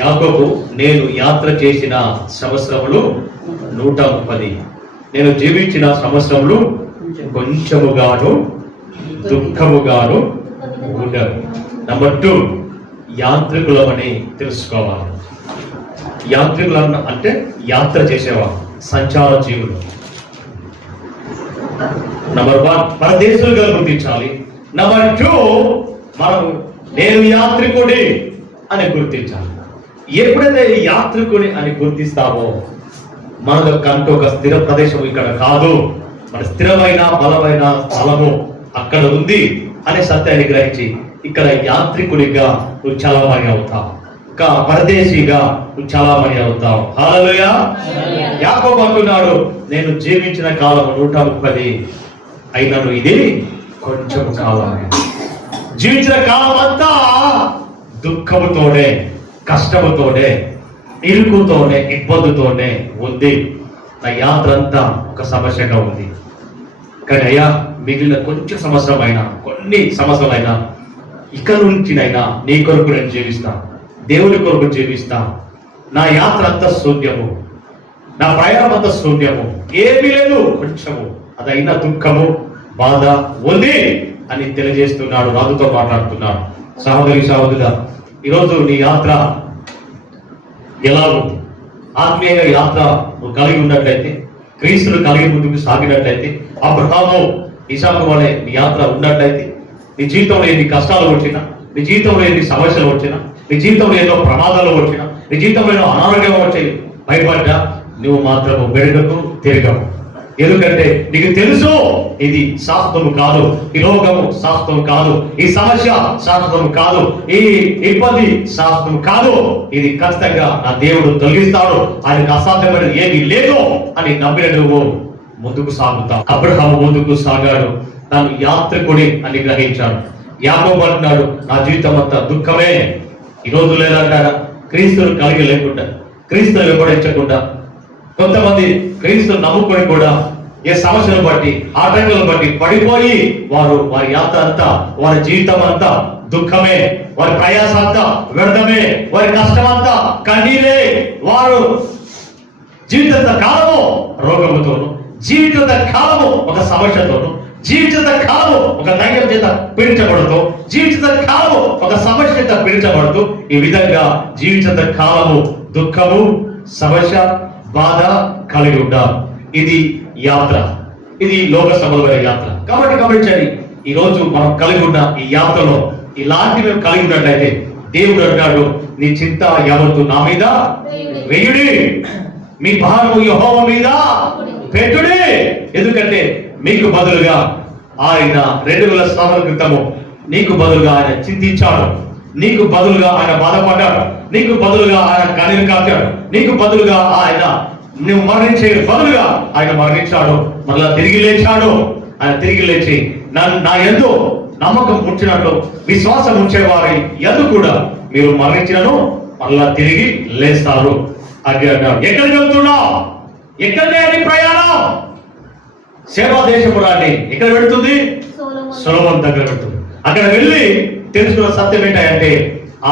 యాకోబు, నేను యాత్ర చేసిన సంవత్సరములు 130, నేను జీవించిన సంవత్సరములు కొంచెముగాను దుఃఖముగాను ఉండవు. నంబర్ 2, యాంత్రికులమని తెలుసుకోవాలి. యాంత్రికులు అంటే యాత్ర చేసేవారు, సంచార జీవులు. నంబర్ 1, పరదేశులుగా గుర్తించాలి. నంబర్ 2, మనం నేను యాత్రికుడి అని గుర్తించాలి. ఎప్పుడైతే యాత్రికుడి అని గుర్తిస్తామో మనకంటూ ఒక స్థిర ప్రదేశం ఇక్కడ కాదు, మన స్థిరమైన బలమైన స్థలము అక్కడ ఉంది అనే సత్యాన్ని గ్రహించి ఇక్కడ యాత్రికుడిగా నువ్వు చలామణి అవుతావు, ఇంకా పరదేశీగా నువ్వు చలామణి అవుతావు. హల్లెలూయా. యాకోబు అంటున్నాడు, నేను జీవించిన కాలం 130, అయినను ఇది కొంచెం కాలమే. జీవించిన కాలం అంతా దుఃఖముతోనే, కష్టముతోనే, ఇరుకుతోనే, ఇబ్బందితోనే ఉంది. నా యాత్ర అంతా ఒక సమస్యగా ఉంది. కానీ అయ్యా, మిగిలిన కొంచెం సంవత్సరమైనా, కొన్ని సంవత్సరాలైనా ఇక నుంచినైనా నీ కొరకు నేను జీవిస్తా, దేవుని కొరకు జీవిస్తా. నా యాత్ర అంతా శూన్యము, నా ప్రయాణం అంతా శూన్యము, ఏమీ లేదు, కొంచెము అదైనా దుఃఖము, బాధ ఉంది అని తెలియజేస్తున్నాడు, రాజుతో మాట్లాడుతున్నాడు. సహోదరి సహోదరుడా, ఈరోజు నీ యాత్ర ఎలా ఉంది? ఆత్మీయ యాత్ర నువ్వు కలిగి ఉన్నట్లయితే, క్రీస్తును కలిగి ముందుకు సాగినట్లయితే, అబ్రహాము ఇసాకు వలె నీ యాత్ర ఉన్నట్లయితే, నీ జీవితంలో ఎన్ని కష్టాలు వచ్చినా, నీ జీవితంలో ఎన్ని సమస్యలు వచ్చినా, నీ జీవితంలో ఎన్నో ప్రమాదాలు వచ్చినా, నీ జీవితంలో ఎన్నో అనారోగ్యం వచ్చి భయపడ్డా, నువ్వు మాత్రము వెనుకకు తిరగవు. ఎందుకంటే నీకు తెలుసు ఇది శాశ్వతము కాదు, ఈ రోగము శాశ్వతం కాదు, ఈ సమస్య శాశ్వతం కాదు, ఈ ఇబ్బంది శాశ్వతం కాదు. ఇది ఖచ్చితంగా నా దేవుడు తొలగిస్తాడు, ఆయనకు అసాధ్యమైన ఏమీ లేదు అని నమ్మిన నువ్వు ముందుకు సాగుతావు. అబ్రహాము ముందుకు సాగాడు, తాను యాత్రికుడి అని గ్రహించాడు. యాకోబు అంటున్నాడు, నా జీవితం అంతా దుఃఖమే. ఈ రోజు లేదంటారా, క్రీస్తును కలిగి లేకుండా, క్రీస్తును వెంబడించకుండా, కొంతమంది క్రీస్తును నమ్ముకొని కూడా ఏ సమస్యను బట్టి, ఆటంకాలను బట్టి పడిపోయి వారి యాత్ర అంతా, వారి జీవితం అంతా దుఃఖమే, వారి ప్రయాస అంతా వ్యర్థమే, వారి కష్టం అంతా కన్నీరే. వారు జీవిత కాలము రోగముతోను, జీవిత కాలము ఒక సమస్యతోను, జీవిత కాలము ఒక దైవం చేత పీడించబడుతూ, జీవిత కాలము ఒక సమస్య చేత పీడించబడుతూ, ఈ విధంగా జీవిత కాలము దుఃఖము, సమస్య, బాధ కలిగి ఉంటారు. ఇది యాత్ర, ఇది లోక సంబంధమైన యాత్ర. కాబట్టి గమనించండి, ఈ రోజు మనం కలిగి ఉన్న ఈ యాత్రలో ఇలాంటివి కలిగి ఉన్నట్లయితే దేవుడు అంటాడు, నీ చింత ఎవరితో నా మీద వేయుడి, మీ భారము యెహోవా మీద పెట్టుడి. ఎందుకంటే మీకు బదులుగా ఆయన 2000 సంవత్సరాల క్రితము నీకు బదులుగా ఆయన చింతించాడు, నీకు బదులుగా ఆయన బాధపడ్డాడు, నీకు బదులుగా ఆయన కన్నీరు కాచాడు, నీకు బదులుగా ఆయన నువ్వు మరణించే బదులుగా ఆయన మరణించాడు, మళ్ళా తిరిగి లేచాడు. ఆయన తిరిగి లేచి నా యందు నమ్మకం ఉంచినట్లు, విశ్వాసం ఉంచేవారి యందు కూడా మీరు మరణించినను మళ్ళా తిరిగి లేస్తారు అని అన్నాడు. ఎక్కడికి వెళ్తున్నావు? ఎక్కడే అని ప్రయాణం? సేవా దేశము రాని ఎక్కడ పెడుతుంది? సొలొమోను దగ్గర పెడుతుంది. అక్కడ వెళ్ళి తెలుసుకున్న సత్యం ఏంటంటే,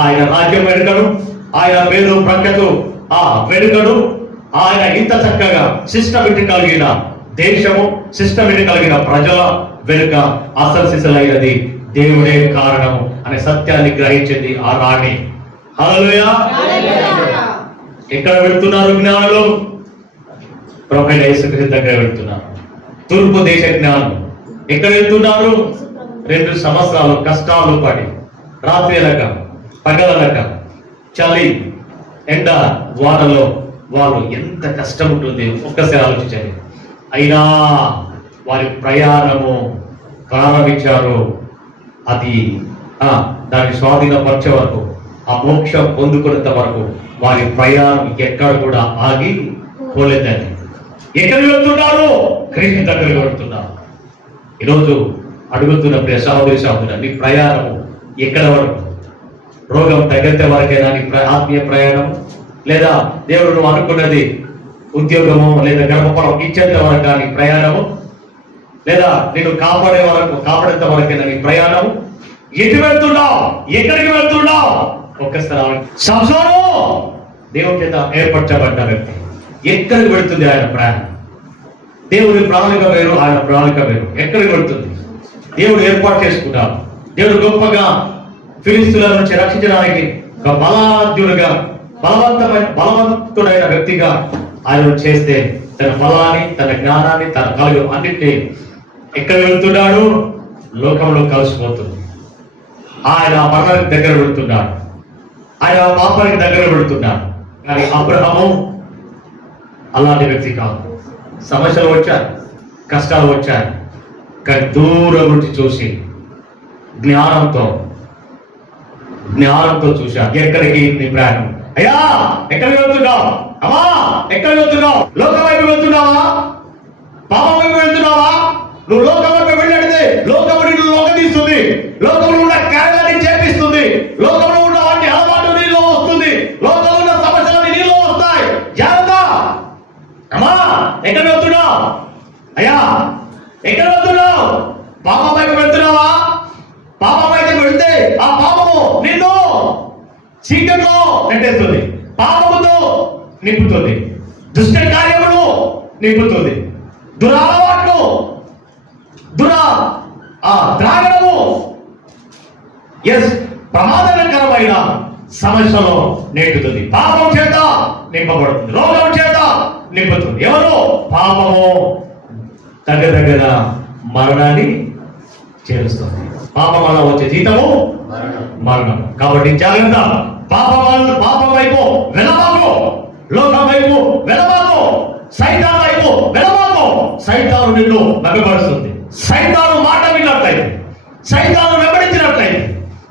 ఆయన రాజ్యం వెనుకడు, ఆయన పేరు ప్రఖ్యతు వెనుకడు, ఆయన ఇంత చక్కగా సిస్టమేటిక్ కలిగిన దేశము, సిస్టమేటిక్ కలిగిన ప్రజల వెనుక అసలు సిసలైనది దేవుడే కారణము అనే సత్యాన్ని గ్రహించింది ఆ రాణి. హల్లెలూయా. ఎక్కడ వెళ్తున్నారు జ్ఞానులు? ప్రభువైన యేసుక్రీస్తు దగ్గర వెళ్తున్నారు. తూర్పు దేశ జ్ఞానులు ఎక్కడ వెళ్తున్నారు? 2 సంవత్సరాలు కష్టాలు పడి, రాత్రి అనక పగలనక, చలి ఎండ వానలో వాళ్ళు ఎంత కష్టం ఉంటుంది ఒక్కసారి ఆలోచించండి. అయినా వారి ప్రయాణము ప్రారంభించారు. అది దాన్ని స్వాధీనపరిచే వరకు, ఆ మోక్షం పొందుకునేంత వరకు వారి ప్రయాణం ఎక్కడ కూడా ఆగి పోలేదండి. ఎక్కడికి వెళ్తున్నారు? క్రీస్తు దగ్గరికి వెళ్తున్నారు. ఈరోజు అడుగుతున్న ప్రియ సహోదరి సహోదరుడా, నీ ప్రయాణము ఎక్కడ వరకు? రోగం తగ్గేంత వరకైనా నీ ఆత్మీయ ప్రయాణం, లేదా దేవుడు నువ్వు అనుకున్నది ఉద్యోగము లేదా గర్భఫలం ఇచ్చేంత వరకు నీ ప్రయాణము, లేదా నేను కాపాడేంత వరకైనా నీ ప్రయాణము. ఎటు వెళ్తున్నావు? ఎక్కడికి వెళ్తున్నావు? ఒక్కసారి సంసోను దేవుని చేత ఏర్పరచబడ్డ వ్యక్తి. ఎక్కడికి వెళుతుంది ఆయన ప్రయాణం? దేవుని ప్రణాళిక వేరు, ఆయన ప్రణాళిక వేరు. ఎక్కడికి వెళుతుంది? దేవుడు ఏర్పాటు చేసుకున్నాడు. దేవుడు గొప్పగా ఫిలిస్తీయుల నుంచి రక్షించడానికి ఒక బలాఢ్యుడుగా బలవంతుడైన వ్యక్తిగా ఆయన చేస్తే తన బలాన్ని, తన జ్ఞానాన్ని, తన కలుగు అన్నింటినీ ఎక్కడ వెళ్తున్నాడు? లోకంలో కలిసిపోతుంది. ఆయన మరణానికి దగ్గర వెళుతున్నాడు, ఆయన పాపానికి దగ్గర వెళుతున్నాడు. కానీ అబ్రహాము అలాంటి వ్యక్తి కాదు. సమస్యలు వచ్చాయి, కష్టాలు వచ్చాయి, కానీ దూరం నుంచి చూసి జ్ఞానంతో చూశాడు. ఎక్కడికి నీ ప్రయాణం? అయ్యా ఎక్కడికి వెళ్తున్నావు? అమ్మా ఎక్కడికి వెళ్తున్నావు? లోకం వైపు వెళ్తున్నావా? పాపం వైపు వెళ్తున్నావా? నువ్వు లోకం వైపు వెళ్ళడితే లోకము నిన్ను లోకదీస్తుంది, లోకంలో ఉన్న కార్యాన్ని చేపిస్తుంది, లోకంలో ఉన్న వాటి అలవాటు నీలో వస్తుంది, లోకంలో ఉన్న సమస్యలు నీలో వస్తాయి. జాగ్రత్త. అమ్మా ఎక్కడ వెళ్తున్నావు? అయ్యా ఎక్కడ వెళ్తున్నావు? పాపం వైపు వెళ్తున్నావా? పాపం వైపు వెళ్తే ఆ పాపము నిన్ను చీకట్లో నెట్టేస్తుంది, పాపముతో నింపుతుంది, దుష్ట కార్యములు నింపుతుంది, దురలవాట్లు, త్రాగడము, ప్రమాదకరమైన సమస్యలో నెట్టుతుంది. పాపం చేత నింపబడుతుంది, రోగం చేత నింపుతుంది. ఎవరు? పాపము దగ్గర మరణాన్ని చేరుస్తుంది. పాపం వల్ల వచ్చే జీతము మరణం. కాబట్టి జాగ్రత్త. పాపం వైపు వెళ్ళబాకు, లోకం వైపు వెళ్ళబాకు, సైతాను వైపు వెళ్ళబాకు. సైతాను నిన్ను మభ్యపరుస్తుంది, సైతాను మాట విన్నట్లయితే, సైతాను వెంబడించినట్లయితే,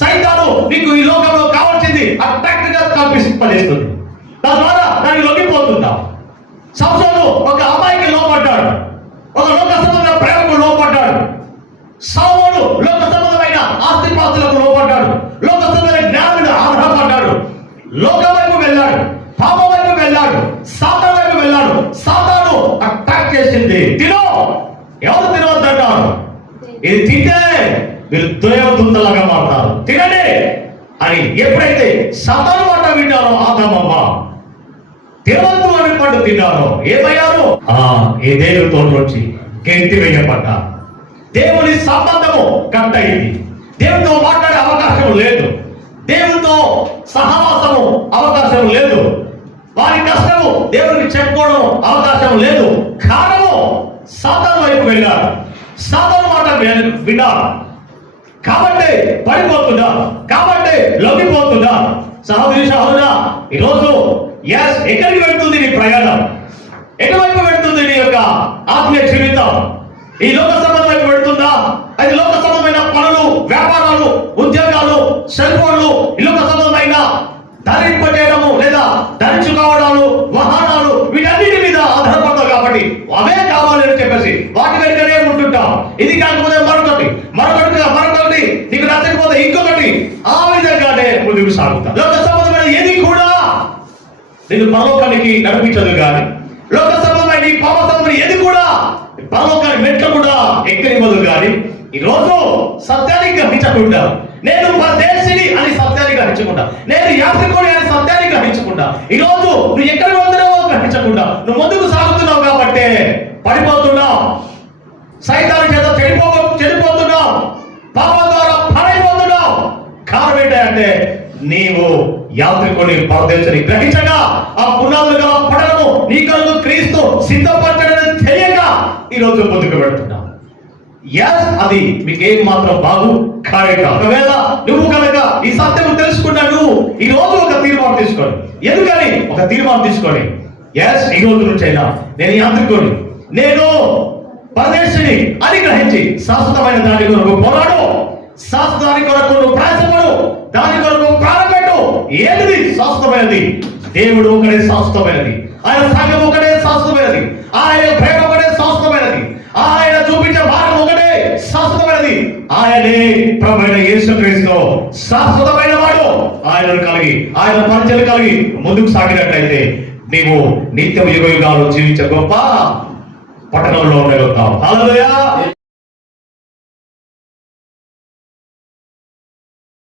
సైతాను నీకు ఈ లోకంలో కావాల్సింది అట్రాక్ట్ గా కల్పిస్తుంది. తద్వారా దానికి లొంగిపోతుంటావు. సంసోను ఒక అమ్మాయికి లోపడ్డాడు, ఒక లోక సంబంధమైన ప్రేమకు లోపడ్డాడు. సామోను లోక సంబంధమైన ఆస్తిపాస్తులకు లోపడ్డాడు, లోక సంబంధమైన జ్ఞానం ఆధారపడ్డాడు, లోకం వైపు వెళ్ళాడు, పాపం వైపు వెళ్ళాడు, సాతాను వైపు వెళ్ళాడు. సాతాను అటాక్ చేసింది. ఎవరు తినవద్దంటారు? ఇది తింటే మీరు దేవదూతలాగా మారుతారు, తినండి అని ఎప్పుడైతే సాతాను మాట విన్నారో ఆదామవ్వ తినవద్దు అని పండు తిన్నారో ఏమయ్యారు? ఏదేను తోటలోంచి గెంటి వేయబడ్డారు. దేవుని సంబంధము కట్ అయింది. దేవునితో మాట్లాడే అవకాశం లేదు, దేవునితో సహవాసము అవకాశం లేదు, వారి కష్టము దేవునికి చెప్పుకోవడం అవకాశం లేదు. కారణము సాతాను వైపు వెళ్ళారు, సాతాను మాట విన్నారు. కాబట్టి పడిపోతున్నా, కాబట్టి లొంగిపోతున్నా. సహోదరా ఈరోజు ఎక్కడికి వెళ్తుంది నీ ప్రయాణం? ఎటువైపు వెళ్తుంది నీ యొక్క ఆత్మీయ జీవితం? ఈ లోక సంబంధం వైపు వెళ్తుందా? అది లోక సంబంధమైన పనులు, వ్యాపారాలు, ఉద్యోగాలు, సెల్ ఫోన్లు, ఈ లోక సంబంధమైన ధరింపజేయడము లేదా ధరించుకోవడాలు, వాహనాలు, వీటన్నిటి మీద ఆధారపడతావు. కాబట్టి అవే కావాలి అని చెప్పేసి వాటి వెంటనే ఉంటుంటాం. ఇది కాకపోతే మరొకటి, నీకు నచ్చకపోతే ఇంకొకటి, ఆ విధంగానే ముందుకు సాగుతాం. లోక సంబంధమైన ఏది కూడా నేను పరలోకానికి నడిపించదు. కానీ లోక సంబంధమైన ఈ పాప సంబంధమైన ఏది కూడా పరలోకాన్ని మెట్లు కూడా ఎక్కనివ్వదు. కానీ ఈరోజు సత్యాన్ని గ్రహించకుండా, నేను పరదేశిని అని సత్యాన్ని గ్రహించకుండా, నేను యాత్రికుని అని సత్యాన్ని గ్రహించకుండా, ఈరోజు నువ్వు ఎక్కడికి వెళ్తున్నావో గ్రహించకుండా నువ్వు ముందుకు సాగుతున్నావు. కాబట్టి పడిపోతున్నావు, సైతాను చేత చెడిపోతున్నావు, పాపం ద్వారా పాడైపోతున్నావు. కారణం ఏంటంటే నీవు యాత్రికుని పరదేశిని గ్రహించగా ఆ పునాదులు గల పడడము నీ కొరకు క్రీస్తు సిద్ధపరచడని తెలియక ఈరోజు ముందుకు పెడుతున్నావు. అది మీకేం మాత్రం బాగు కాలేక. ఒకవేళ నువ్వు కనుక ఈ సత్యం తెలుసుకున్నా, నువ్వు ఈ రోజు ఒక తీర్మానం తీసుకోండి. ఎందుకని ఒక తీర్మానం తీసుకోండి? ఈ రోజు నుంచి అయినా నేను యాత్రికుని, నేను పరదేశిని అని గ్రహించి శాశ్వతమైన దాని కొరకు పోరాడు, శాశ్వత దాని కొరకు నువ్వు ప్రయాసపడు, దాని కొరకు ప్రారంభపెట్టు. ఏది శాశ్వతమైనది? దేవుడు ఒకడే శాశ్వతమైనది, ఆయన సంఘం ఒకటే శాశ్వతమైనది, ఆయన ప్రేమ ఒకటే శాశ్వతమైనది, ఆయన చూపించే మార్గం ఒకటే శాశ్వతమైనది. ఆయనే ప్రభువైన యేసుక్రీస్తు శాశ్వతమైన వాడు. ఆయనను కలిగి, ఆయన పరిచయం కలిగి ముందుకు సాగినట్లయితే నీవు నిత్యం యుగ యుగాలు జీవించే గొప్ప పట్టణంలో ఉండగలుగుతావు. హల్లెలూయా.